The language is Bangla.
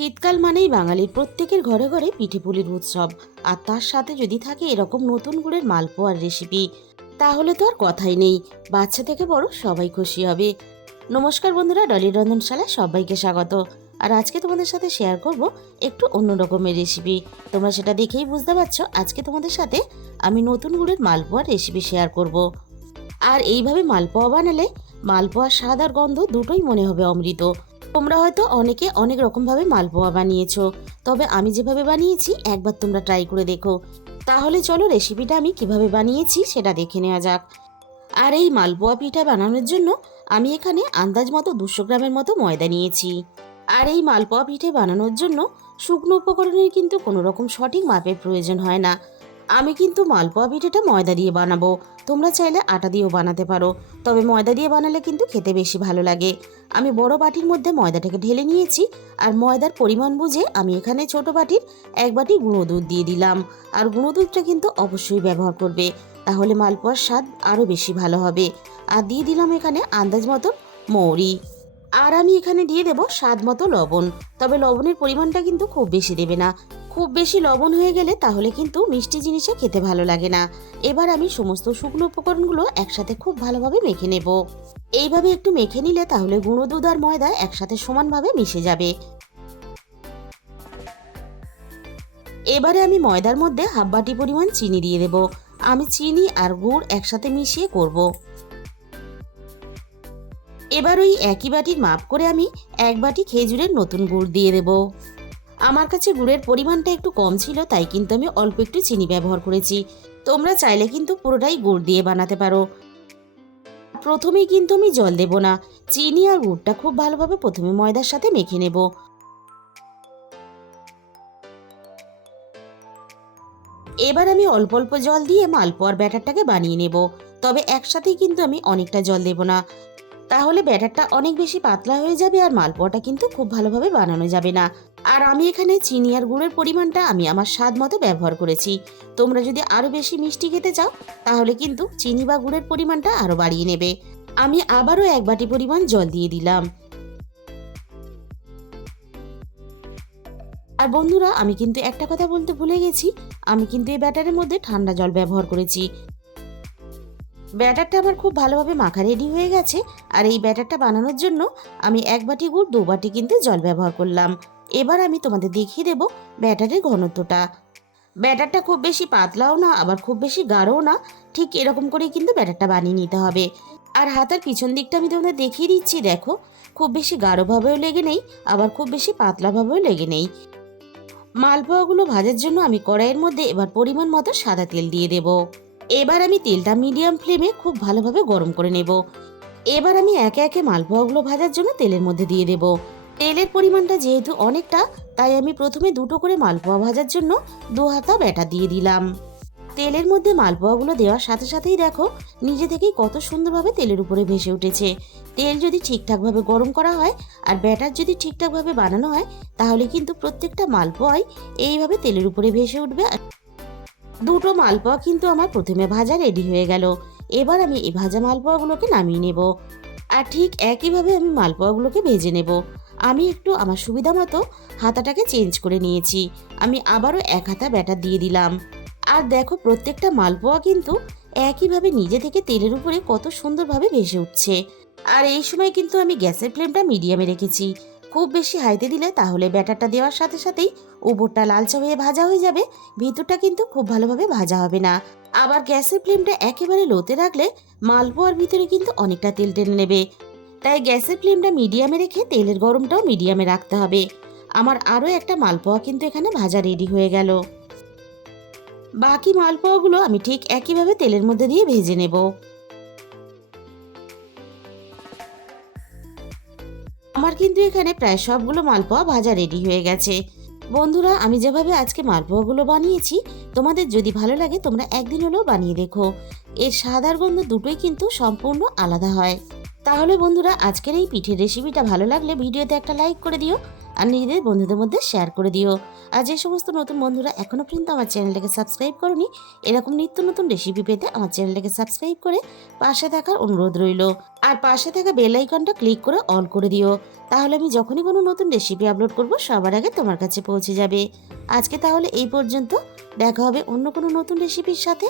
শীতকাল মানেই বাঙালির প্রত্যেকের ঘরে ঘরে পিঠেপুলির উৎসব। আর তার সাথে যদি থাকে এরকম নতুন গুড়ের মালপোয়ার রেসিপি তাহলে তো আর কথাই নেই। বাচ্চা থেকে বড় সবাই খুশি হবে। নমস্কার বন্ধুরা, ডলি রন্ধনশালায় সবাইকে স্বাগত। আর আজকে তোমাদের সাথে শেয়ার করব একটু অন্য রকমের রেসিপি তোমরা সেটা দেখেই বুঝতে পারছ, আজকে তোমাদের সাথে আমি নতুন গুড়ের মালপোয়ার রেসিপি শেয়ার করব। আর এইভাবে মালপোয়া বানালে মালপোয়ার স্বাদ আর গন্ধ দুটোই মনে হবে অমৃত। তোমরা হয়তো অনেকে অনেক রকমভাবে মালপোয়া বানিয়েছো। তবে আমি যেভাবে বানিয়েছি, একবার তোমরা ট্রাই করে দেখো। তাহলে চলো রেসিপিটা আমি কীভাবে বানিয়েছি সেটা দেখে নেওয়া যাক। আর এই মালপোয়া পিঠা বানানোর জন্য আমি এখানে আন্দাজ মতো দুশো গ্রামের মতো ময়দা নিয়েছি। আর এই মালপোয়া পিঠে বানানোর জন্য শুকনো উপকরণের কিন্তু কোনো রকম সঠিক মাপের প্রয়োজন হয় না। আমি কিন্তু মালপোয়া পিঠেটা ময়দা দিয়ে বানাবো। তোমরা চাইলে আটা দিয়েও বানাতে পারো। তবে ময়দা দিয়ে বানালে কিন্তু খেতে বেশি ভালো লাগে। আমি বড় বাটির মধ্যে ময়দাটাকে ঢেলে নিয়েছি। আর ময়দার পরিমাণ বুঝে আমি এখানে ছোট বাটির এক বাটি গুঁড়ো দুধ দিয়ে দিলাম। আর গুঁড়ো দুধটা কিন্তু অবশ্যই ব্যবহার করবে। তাহলে মালপোয়ার স্বাদ আরও বেশি ভালো হবে। আর দিয়ে দিলাম এখানে আন্দাজ মতো মৌরি। আর আমি এখানে দিয়ে দেবো স্বাদ মতো লবণ। তবে লবণের পরিমাণটা কিন্তু খুব বেশি দেবে না। খুব বেশি লবণ হয়ে গেলে তাহলে কিন্তু মিষ্টি জিনিসে খেতে ভালো লাগে না। এবার আমি সমস্ত শুকনো উপকরণগুলো একসাথে খুব ভালোভাবে মেখে নেব। এইভাবে একটু মেখে নিলে তাহলে গুঁড়ো দুধ আর ময়দা একসাথে সমানভাবে মিশে যাবে। এবারে আমি ময়দার মধ্যে হাফ বাটি পরিমাণ চিনি দিয়ে দেব। আমি চিনি আর গুড় একসাথে মিশিয়ে করব। এবার ওই একই বাটির মাপ করে আমি এক বাটি খেজুরের নতুন গুড় দিয়ে দেব। আমার কাছে গুড়ের পরিমাণটা একটু কম ছিল, তাই কিন্তু আমি অল্প একটু চিনি ব্যবহার করেছি। তোমরা চাইলে কিন্তু পুরোটাই গুড় দিয়ে বানাতে পারো। প্রথমেই কিন্তু আমি জল দেব না। চিনি আর গুড়টা খুব ভালোভাবে প্রথমে ময়দার সাথে মেখে নেব। এবার আমি অল্প অল্প জল দিয়ে মালপোয়ার ব্যাটারটাকে বানিয়ে নেব। তবে একসাথেই কিন্তু আমি অনেকটা জল দেব না। তাহলে ব্যাটারটা অনেক বেশি পাতলা হয়ে যাবে আর মালপোয়াটা কিন্তু খুব ভালোভাবে বানানো যাবে না। আর আমি এখানে চিনি আর গুড়ের পরিমাণটা আমি আমার স্বাদ মতো ব্যবহার করেছি। তোমরা যদি আরও বেশি মিষ্টি খেতে চাও, তাহলে কিন্তু চিনি বা গুড়ের পরিমাণটা আরও বাড়িয়ে নেবে। আমি আবারও এক বাটি পরিমাণ জল দিয়ে দিলাম। আর বন্ধুরা, আমি কিন্তু একটা কথা বলতে ভুলে গেছি। আমি কিন্তু এই ব্যাটারের মধ্যে ঠান্ডা জল ব্যবহার করেছি। ব্যাটারটা আমার খুব ভালোভাবে মাখা রেডি হয়ে গেছে। আর এই ব্যাটারটা বানানোর জন্য আমি এক বাটি গুড়, দু বাটি কিন্তু জল ব্যবহার করলাম। এবার আমি তোমাদের দেখিয়ে দেব ব্যাটারের ঘনত্বটা। ব্যাটারটা খুব বেশি পাতলাও না, আবার খুব বেশি গাঢ়ও না, ঠিক এরকম করেই কিন্তু ব্যাটারটা বানিয়ে নিতে হবে। আর হাতার পিছন দিকটা আমি তোমাদের দেখিয়ে দিচ্ছি, দেখো। খুব বেশি গাঢ়ভাবেও লেগে নেই, আবার খুব বেশি পাতলাভাবেও লেগে নেই। মালপোয়াগুলো ভাজার জন্য আমি কড়াইয়ের মধ্যে এবার পরিমাণ মতো সাদা তেল দিয়ে দেব। এবার আমি তেলটা মিডিয়াম ফ্লেমে খুব ভালোভাবে গরম করে নেব। এবার আমি একে একে মালপোয়াগুলো ভাজার জন্য তেলের মধ্যে দিয়ে দেব। তেলের পরিমাণটা যেহেতু অনেকটা, তাই আমি প্রথমে দুটো করে মালপোয়া ভাজার জন্য দু হাতা ব্যাটা দিয়ে দিলাম। তেলের মধ্যে মালপোয়াগুলো দেওয়ার সাথে সাথেই দেখো, নিজে থেকেই কত সুন্দরভাবে তেলের উপরে ভেসে উঠেছে। তেল যদি ঠিকঠাকভাবে গরম করা হয় আর ব্যাটার যদি ঠিকঠাকভাবে বানানো হয়, তাহলে কিন্তু প্রত্যেকটা মালপোয়াই এইভাবে তেলের উপরে ভেসে উঠবে। দুটো মালপোয়া কিন্তু আমার প্রথমে ভাজা রেডি হয়ে গেল। এবার আমি এই ভাজা মালপোয়াগুলোকে নামিয়ে নেব। আর ঠিক একইভাবে আমি মালপোয়াগুলোকে ভেজে নেব। আমি একটু আমার সুবিধা মতো হাতাটাকে চেঞ্জ করে নিয়েছি। আমি আবারও এক হাতা ব্যাটার দিয়ে দিলাম। আর দেখো প্রত্যেকটা মালপোয়া কিন্তু একইভাবে নিজে থেকে তেলের উপরে কত সুন্দরভাবে ভেসে উঠছে। আর এই সময় কিন্তু আমি গ্যাসের ফ্লেমটা মিডিয়ামে রেখেছি। খুব বেশি হাইতে দিলে তাহলে ব্যাটারটা দেওয়ার সাথে সাথেই উপরটা লালচে হয়ে ভাজা হয়ে যাবে। ভিতরটা কিন্তু খুব ভালোভাবে ভাজা হবে না। আবার গ্যাসের ফ্লেমটা একেবারে লোতে রাখলে মালপোয়ার ভিতরে কিন্তু অনেকটা তেল টেনে নেবে। তাই গ্যাসের ফ্লেমটা মিডিয়ামে রেখে তেলের গরমটাও মিডিয়ামে রাখতে হবে। আমার আরও একটা মালপোয়া কিন্তু এখানে ভাজা রেডি হয়ে গেল। বাকি মালপোয়াগুলো আমি ঠিক একইভাবে তেলের মধ্যে দিয়ে ভেজে নেব। আমার কিন্তু এখানে প্রায় সবগুলো মালপোয়া ভাজা রেডি হয়ে গেছে। বন্ধুরা, আমি যেভাবে আজকে মালপোয়াগুলো বানিয়েছি, তোমাদের যদি ভালো লাগে তোমরা একদিন হলেও বানিয়ে দেখো। এর স্বাদ আর গন্ধ দুটোই কিন্তু সম্পূর্ণ আলাদা হয়। তাহলে বন্ধুরা, আজকের এই পিঠের রেসিপিটা ভালো লাগলে ভিডিওতে একটা লাইক করে দিও আর নিজেদের বন্ধুদের মধ্যে শেয়ার করে দিও। আর যে সমস্ত নতুন বন্ধুরা এখনও পর্যন্ত আমার চ্যানেলটাকে সাবস্ক্রাইব করনি, এরকম নিত্য নতুন রেসিপি পেতে আমার চ্যানেলটাকে সাবস্ক্রাইব করে পাশে থাকার অনুরোধ রইল। আর পাশে থাকা বেল আইকনটা ক্লিক করে অল করে দিও। তাহলে আমি যখনই কোনো নতুন রেসিপি আপলোড করব, সবার আগে তোমার কাছে পৌঁছে যাবে। আজকে তাহলে এই পর্যন্ত। দেখা হবে অন্য কোনো নতুন রেসিপির সাথে।